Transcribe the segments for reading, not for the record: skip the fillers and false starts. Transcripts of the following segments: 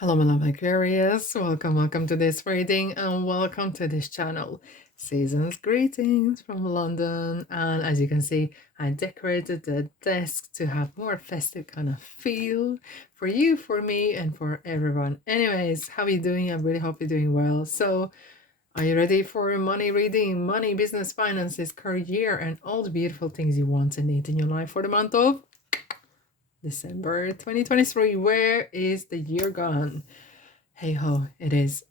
Hello, my lovely Aquarius. Welcome to this reading and welcome to this channel. Season's greetings from London. And as you can see, I decorated the desk to have more festive kind of feel for you, for me, and for everyone. Anyways, how are you doing? I really hope you're doing well. So, are you ready for a money reading? Money, business, finances, career, and all the beautiful things you want and need in your life for the month of December 2023. Where is the year gone? Hey ho, it is.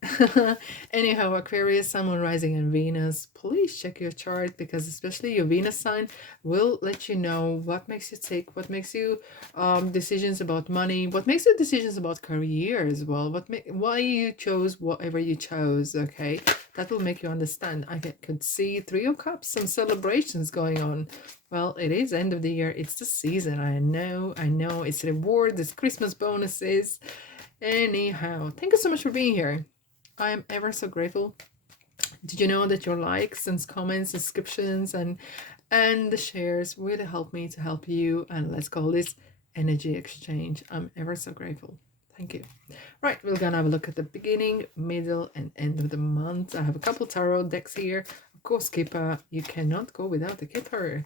Anyhow, Aquarius, Sun, Moon, Rising, and Venus, please check your chart because especially your Venus sign will let you know what makes you tick, what makes you decisions about money, what makes you decisions about career as well, why you chose whatever you chose. Okay, that will make you understand. Could see Three of Cups, some celebrations going on. Well, it is end of the year. It's the season. I know. It's reward. It's Christmas bonuses. Anyhow, thank you so much for being here. I am ever so grateful. Did you know that your likes and comments, subscriptions, and the shares really help me to help you? And let's call this energy exchange. I'm ever so grateful. Thank you. Right, we're gonna have a look at the beginning, middle, and end of the month. I have a couple tarot decks here. Of course, Kipper. You cannot go without the Kipper.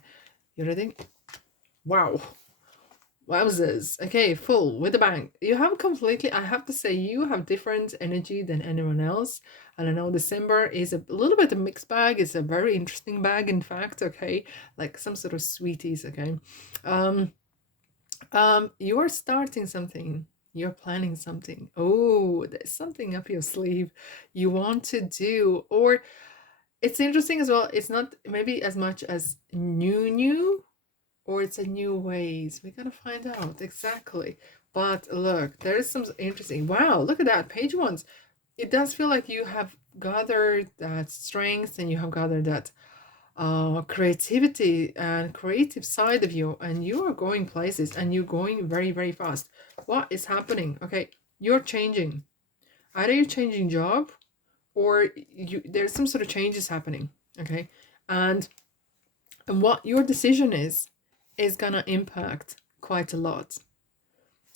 You ready? Wow. Wowzers. Okay, full with a bang. You have completely, I have to say, you have different energy than anyone else. And I know December is a little bit a mixed bag. It's a very interesting bag, in fact, okay? Like some sort of sweeties, okay? Um, you are starting something. You're planning something. Oh, there's something up your sleeve you want to do. Or it's interesting as well. It's not maybe as much as new, or it's a new ways. We're gonna find out exactly. But look, there is some interesting. Wow, look at that page ones. It does feel like you have gathered that strength and you have gathered that creativity and creative side of you, and you are going places and you're going very, very fast. What is happening? Okay, you're changing. Either you're changing job or there's some sort of changes happening. Okay, and what your decision is gonna impact quite a lot.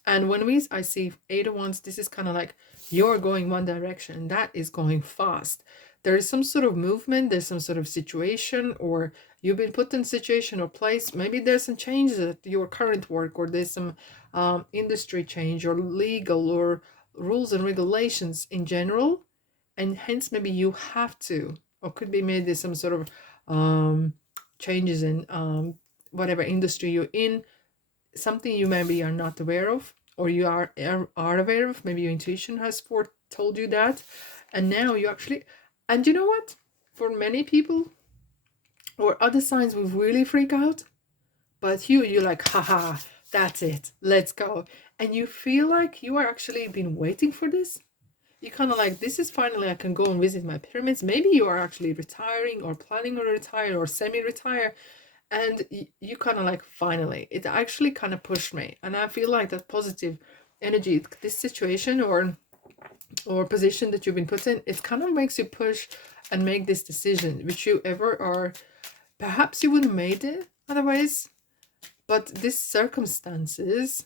And when I see Eight of Wands, this is kind of like you're going one direction, that is going fast. There is some sort of movement, there's some sort of situation, or you've been put in a situation or place. Maybe there's some changes at your current work, or there's some industry change, or legal, or rules and regulations in general. And hence, maybe you have to, or could be maybe some sort of changes in whatever industry you're in, something you maybe are not aware of, or you are aware of. Maybe your intuition has told you that, and now you actually, and you know what? For many people or other signs will really freak out, but you're like, haha, that's it, let's go. And you feel like you are actually been waiting for this. You kind of like, this is finally, I can go and visit my pyramids. Maybe you are actually retiring or planning to retire or semi-retire, and you kind of like, finally, it actually kind of pushed me. And I feel like that positive energy, this situation or position that you've been put in, it kind of makes you push and make this decision, which you ever are, perhaps you wouldn't have made it otherwise. But this circumstances,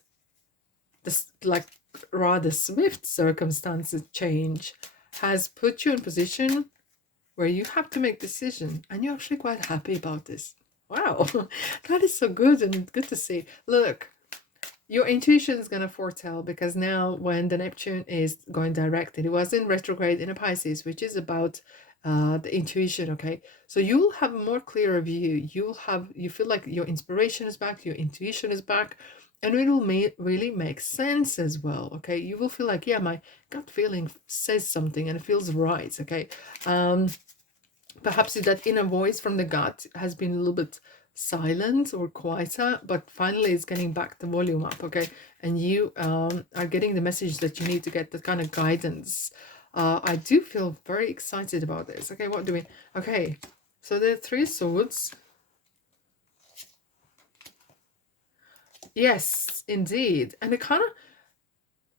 this like rather swift circumstances change, has put you in position where you have to make decision, and you're actually quite happy about this. Wow, that is so good and good to see. Look, your intuition is going to foretell, because now when the Neptune is going direct, and it was in retrograde in a Pisces, which is about the intuition, okay? So you'll have a more clearer view. You feel like your inspiration is back, your intuition is back, and it will really make sense as well, okay? You will feel like, yeah, my gut feeling says something and it feels right, okay? Perhaps that inner voice from the gut has been a little bit silent or quieter, but finally it's getting back the volume up, okay? And you are getting the message that you need to get, that kind of guidance. I do feel very excited about this. Okay, what do we... Okay, so the Three Swords. Yes, indeed. And it kind of...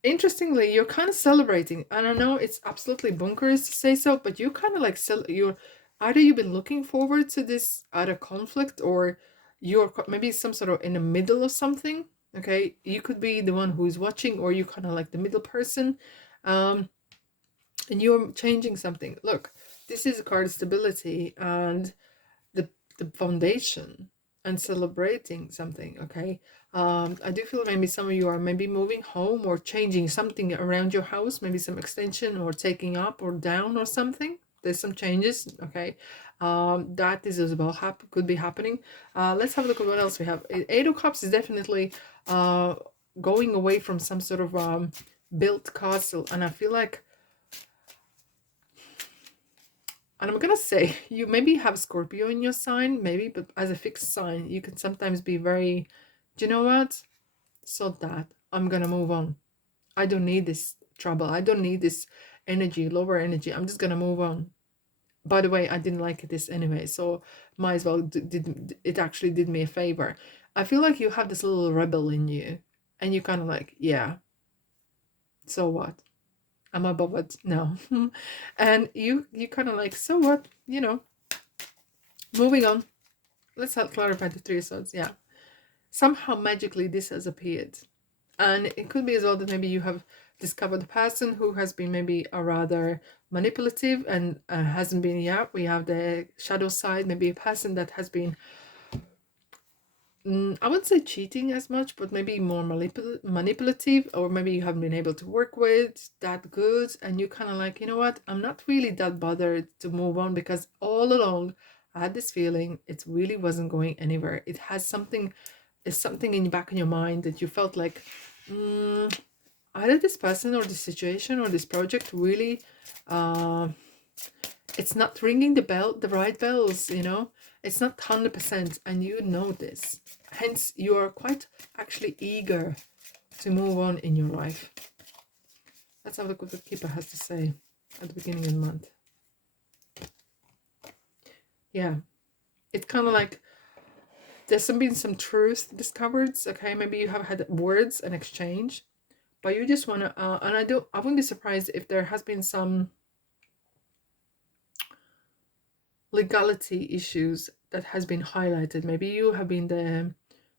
Interestingly, you're kind of celebrating. And I know it's absolutely bonkers to say so, but you kind of like... You're... Either you've been looking forward to this either conflict, or you're maybe some sort of in the middle of something. Okay, you could be the one who's watching, or you kind of like the middle person, And you're changing something. Look, this is a card of stability and the foundation and celebrating something. Okay, I do feel maybe some of you are maybe moving home or changing something around your house, maybe some extension or taking up or down or something. There's some changes. Okay, that is as well could be happening. Let's have a look at what else we have. Eight of Cups is definitely going away from some sort of built castle, and I feel like, and I'm gonna say, you maybe have Scorpio in your sign, maybe, but as a fixed sign, you can sometimes be very, do you know what? So that I'm gonna move on. I don't need this trouble. I don't need this energy, lower energy. I'm just gonna move on. By the way, I didn't like this anyway, so might as well did it actually did me a favor. I feel like you have this little rebel in you, and you kind of like, yeah, so what? I'm above it now. And you kind of like, so what? Moving on. Let's clarify the Three of Swords. Yeah, somehow magically this has appeared, and it could be as well that maybe you have discovered a person who has been maybe a rather manipulative and hasn't been. Yeah, we have the shadow side, maybe a person that has been, I wouldn't say cheating as much, but maybe more manipulative, or maybe you haven't been able to work with that good, and you kind of like, you know what, I'm not really that bothered to move on, because all along I had this feeling it really wasn't going anywhere. It has something, is something in the back of your mind that you felt like, either this person or this situation or this project really, it's not ringing the right bells, it's not 100%, and you know this. Hence, you are quite actually eager to move on in your life. Let's have a look what the Keeper has to say at the beginning of the month. Yeah, it's kind of like there's been some truth discovered. Okay, maybe you have had words and exchange, but you just want to, and I wouldn't be surprised if there has been some legality issues that has been highlighted. Maybe you have been the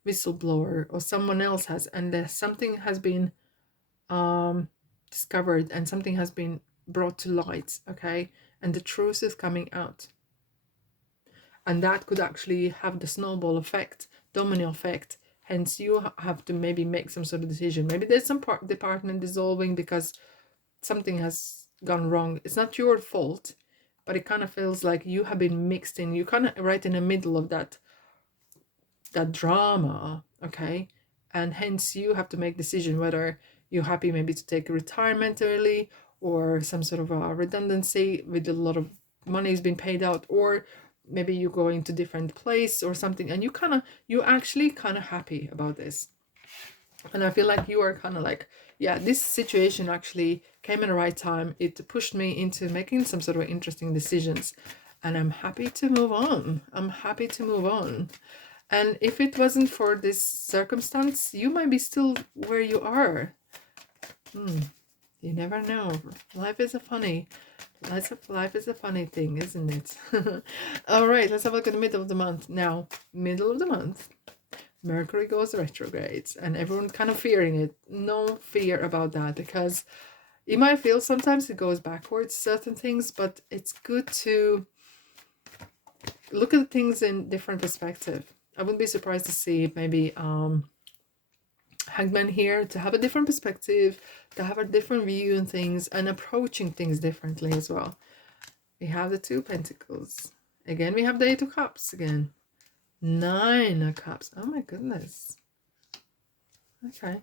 whistleblower or someone else has, and something has been discovered and something has been brought to light. Okay, and the truth is coming out, and that could actually have the snowball effect, domino effect. Hence you have to maybe make some sort of decision. Maybe there's some department dissolving because something has gone wrong. It's not your fault, but it kind of feels like you have been mixed in. You kind of right in the middle of that drama. Okay, and hence you have to make decision whether you're happy maybe to take a retirement early, or some sort of a redundancy with a lot of money has been paid out, or maybe you're going to different place or something, and you actually kind of happy about this. And I feel like you are kind of like, yeah, this situation actually came in the right time. It pushed me into making some sort of interesting decisions, and I'm happy to move on. I'm happy to move on. And if it wasn't for this circumstance, you might be still where you are. You never know. Life is a funny thing, isn't it? All right, let's have a look at the middle of the month. Now, middle of the month, Mercury goes retrograde, and everyone's kind of fearing it. No fear about that, because you might feel sometimes it goes backwards, certain things, but it's good to look at things in different perspective. I wouldn't be surprised to see maybe Hangman here, to have a different perspective, to have a different view on things and approaching things differently as well. We have the Two of Pentacles. Again, we have the Eight of Cups again. Nine of Cups. Oh my goodness. Okay.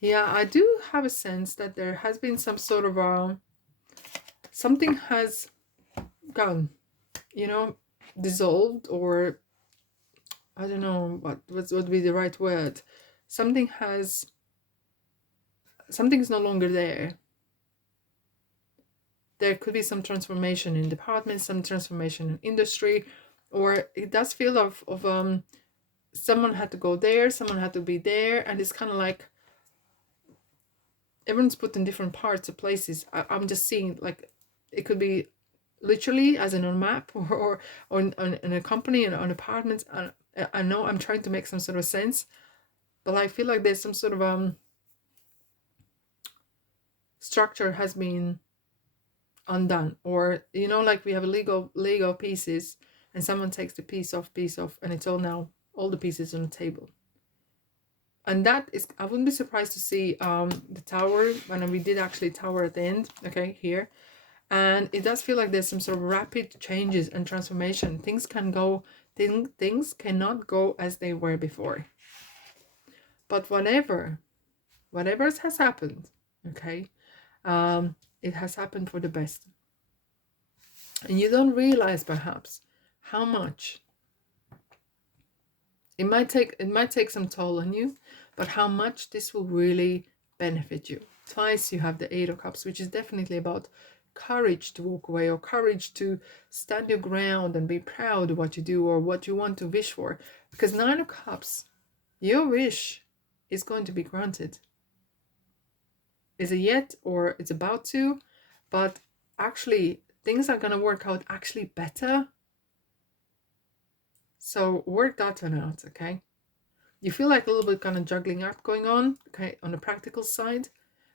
Yeah, I do have a sense that there has been some sort of something has gone, dissolved, or I don't know what would be the right word. Something's no longer there. There could be some transformation in departments, some transformation in industry, or it does feel of someone had to go there, someone had to be there, and it's kind of like everyone's put in different parts of places. I'm just seeing like it could be literally as in on a map, or on a company and on apartments. I know I'm trying to make some sort of sense, but I feel like there's some sort of structure has been undone, or like we have Lego pieces, and someone takes the piece off, and it's all now all the pieces on the table. And that is, I wouldn't be surprised to see the tower, when we did actually tower at the end, okay, here. And it does feel like there's some sort of rapid changes and transformation. Things can go, things cannot go as they were before. But whatever has happened, okay, it has happened for the best. And you don't realize perhaps how much it might take some toll on you, but how much this will really benefit you. Twice you have the Eight of Cups, which is definitely about courage to walk away, or courage to stand your ground and be proud of what you do or what you want to wish for. Because Nine of Cups, your wish is going to be granted. Is it yet, or it's about to? But actually, things are going to work out actually better. So work that one out, okay? You feel like a little bit kind of juggling act going on, okay, on the practical side.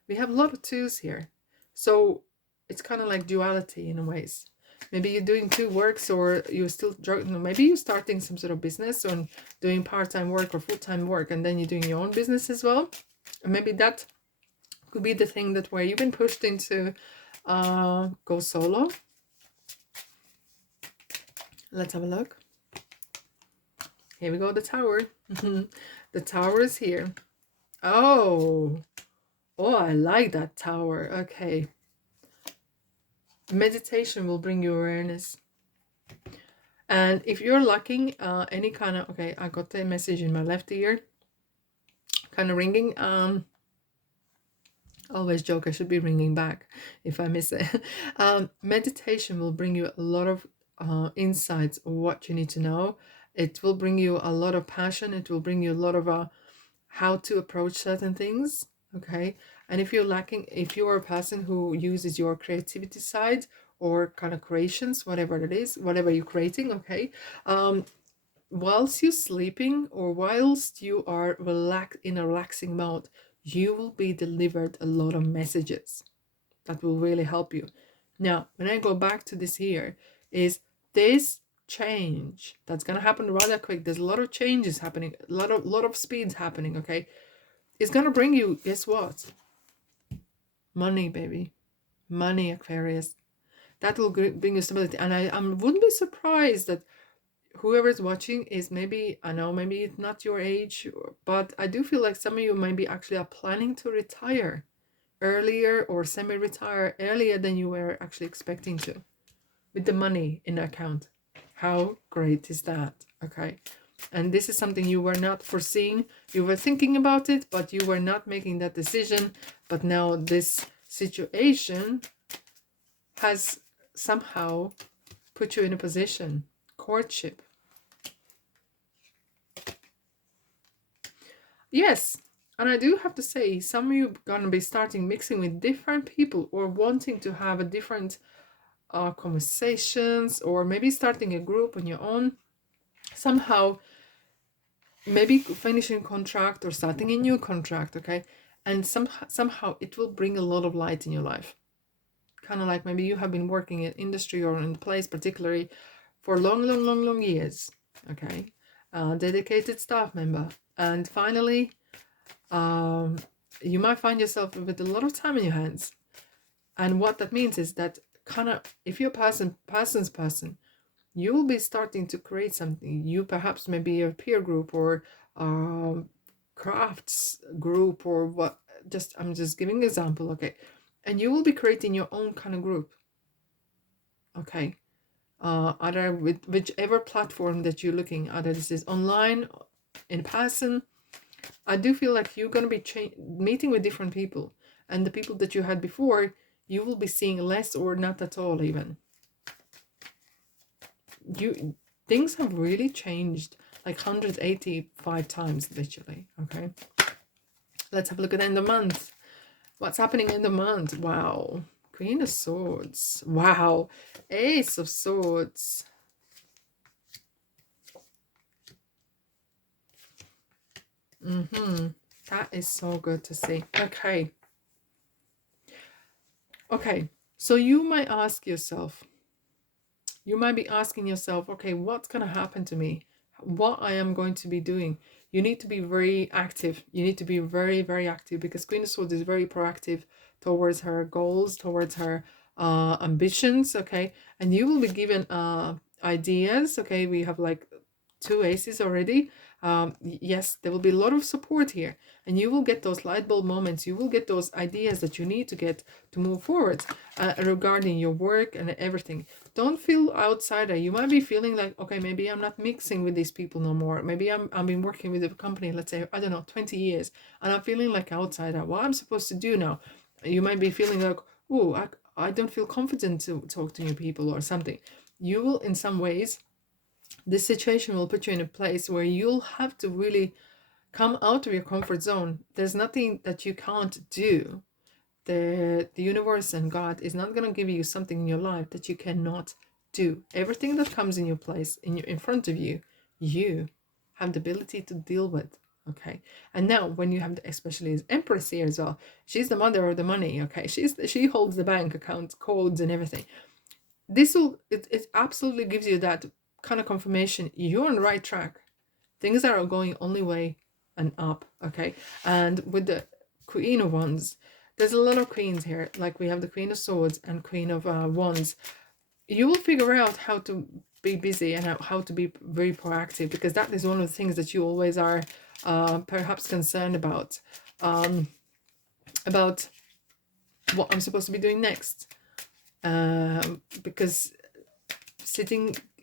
We have a lot of twos here. So it's kind of like duality in a ways. Maybe you're doing two works, or you're still, maybe you're starting some sort of business, or doing part-time work or full-time work, and then you're doing your own business as well. And maybe that could be the thing that where you've been pushed into go solo. Let's have a look. Here we go, the Tower. The Tower is here. Oh, I like that Tower. Okay. Meditation will bring you awareness. And if you're lacking any kind of, okay, I got a message in my left ear, kind of ringing. Always joke, I should be ringing back if I miss it. Meditation will bring you a lot of insights of what you need to know. It will bring you a lot of passion. It will bring you a lot of how to approach certain things, okay? And if you're lacking, if you're a person who uses your creativity side or kind of creations, whatever it is, whatever you're creating, okay, whilst you're sleeping or whilst you are in a relaxing mode, you will be delivered a lot of messages that will really help you. Now, when I go back to this here, is this change that's gonna happen rather quick. There's a lot of changes happening, a lot of speeds happening, okay? It's gonna bring you, guess what? Money, baby. Money, Aquarius. That will bring you stability. And I wouldn't be surprised that whoever is watching is maybe, I know maybe it's not your age, but I do feel like some of you maybe actually are planning to retire earlier, or semi-retire earlier than you were actually expecting to, with the money in the account. How great is that? Okay. And this is something you were not foreseeing. You were thinking about it, but you were not making that decision. But now this situation has somehow put you in a position. Courtship. Yes. And I do have to say, some of you are going to be starting mixing with different people, or wanting to have a different conversations, or maybe starting a group on your own. Somehow, maybe finishing contract or starting a new contract, okay? And somehow it will bring a lot of light in your life. Kind of like maybe you have been working in industry or in place particularly for long years, okay? Dedicated staff member. And finally, you might find yourself with a lot of time in your hands. And what that means is that kind of, if you're person's person, you will be starting to create something. You perhaps maybe a peer group, or crafts group, or what, I'm just giving an example, okay? And you will be creating your own kind of group, okay? Either with whichever platform that you're looking, either this is online, in person. I do feel like you're going to be meeting with different people, and the people that you had before, you will be seeing less or not at all even. Things have really changed like 185 times literally, okay? Let's have a look at the end of the month. What's happening in the month? Wow, Queen of Swords. Wow. Ace of Swords. That is so good to see. Okay. Okay. So you might ask yourself, you might be asking yourself, okay, what's going to happen to me? What I am going to be doing? You need to be very active. You need to be very, very active, because Queen of Swords is very proactive towards her goals, towards her ambitions, okay? And you will be given ideas, okay? We have like 2 aces already. Yes, there will be a lot of support here, and you will get those light bulb moments. You will get those ideas that you need to get to move forward regarding your work and everything. Don't feel outsider. You might be feeling like, okay, maybe I'm not mixing with these people no more. Maybe I've been working with a company, let's say, I don't know, 20 years, and I'm feeling like outsider. What I'm supposed to do now? You might be feeling like, oh, I don't feel confident to talk to new people or something. You will, in some ways, this situation will put you in a place where you'll have to really come out of your comfort zone. There's nothing that you can't do. The universe and God is not going to give you something in your life that you cannot do. Everything that comes in your place, in front of you, you have the ability to deal with. Okay. And now when you have especially as Empress here as well, she's the mother of the money. Okay. She holds the bank account codes and everything. It absolutely gives you that kind of confirmation you're on the right track. Things are going only way and up. Okay. And with the Queen of Wands, there's a lot of queens here. Like we have the Queen of Swords and Queen of Wands. You will figure out how to be busy and how to be very proactive, because that is one of the things that you always are perhaps concerned about what I'm supposed to be doing next. Because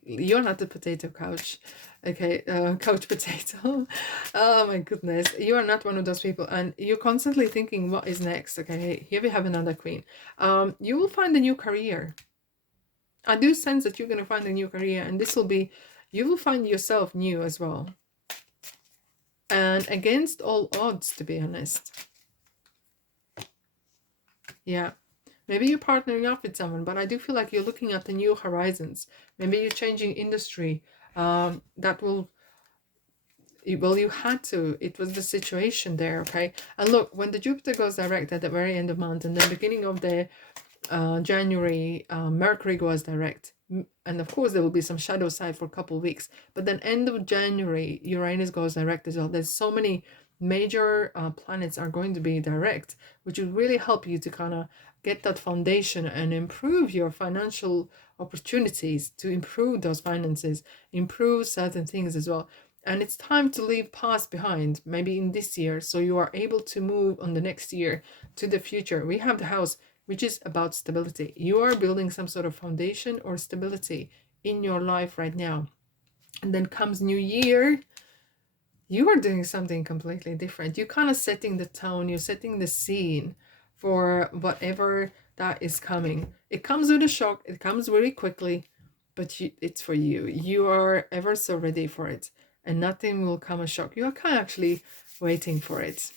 you're not the potato couch. Okay, couch potato. Oh my goodness, you are not one of those people, and you're constantly thinking what is next. Okay, here we have another queen. You will find a new career. I do sense that you're going to find a new career, and this will be, you will find yourself new as well, and against all odds, to be honest. Yeah. Maybe you're partnering up with someone, but I do feel like you're looking at the new horizons. Maybe you're changing industry. That will, well, you had to. It was the situation there, okay? And look, when the Jupiter goes direct at the very end of month, and the beginning of the January, Mercury goes direct. And of course, there will be some shadow side for a couple of weeks. But then end of January, Uranus goes direct as well. There's so many major planets are going to be direct, which will really help you to kind of get that foundation and improve your financial opportunities, to improve those finances, improve certain things as well. And it's time to leave past behind, maybe in this year, so you are able to move on the next year to the future. We have the house, which is about stability. You are building some sort of foundation or stability in your life right now. And then comes New Year, you are doing something completely different. You're kind of setting the tone, you're setting the scene for whatever that is coming. It comes with a shock, it comes very quickly, but it's for you. You are ever so ready for it, and nothing will come as shock. You are kind of actually waiting for it.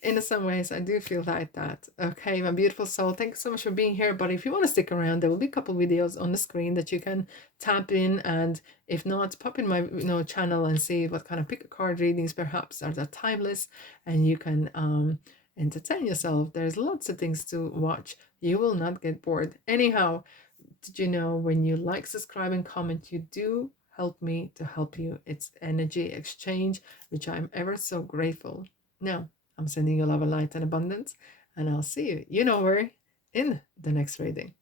In some ways, I do feel like that. Okay, my beautiful soul, thanks so much for being here. But if you want to stick around, there will be a couple videos on the screen that you can tap in, and if not, pop in my channel and see what kind of pick a card readings perhaps are that timeless, and you can entertain yourself. There's lots of things to watch. You will not get bored. Anyhow, did you know, when you like, subscribe, and comment, you do help me to help you. It's energy exchange, which I'm ever so grateful. Now, I'm sending you love and light and abundance, and I'll see you, you know where, in the next reading.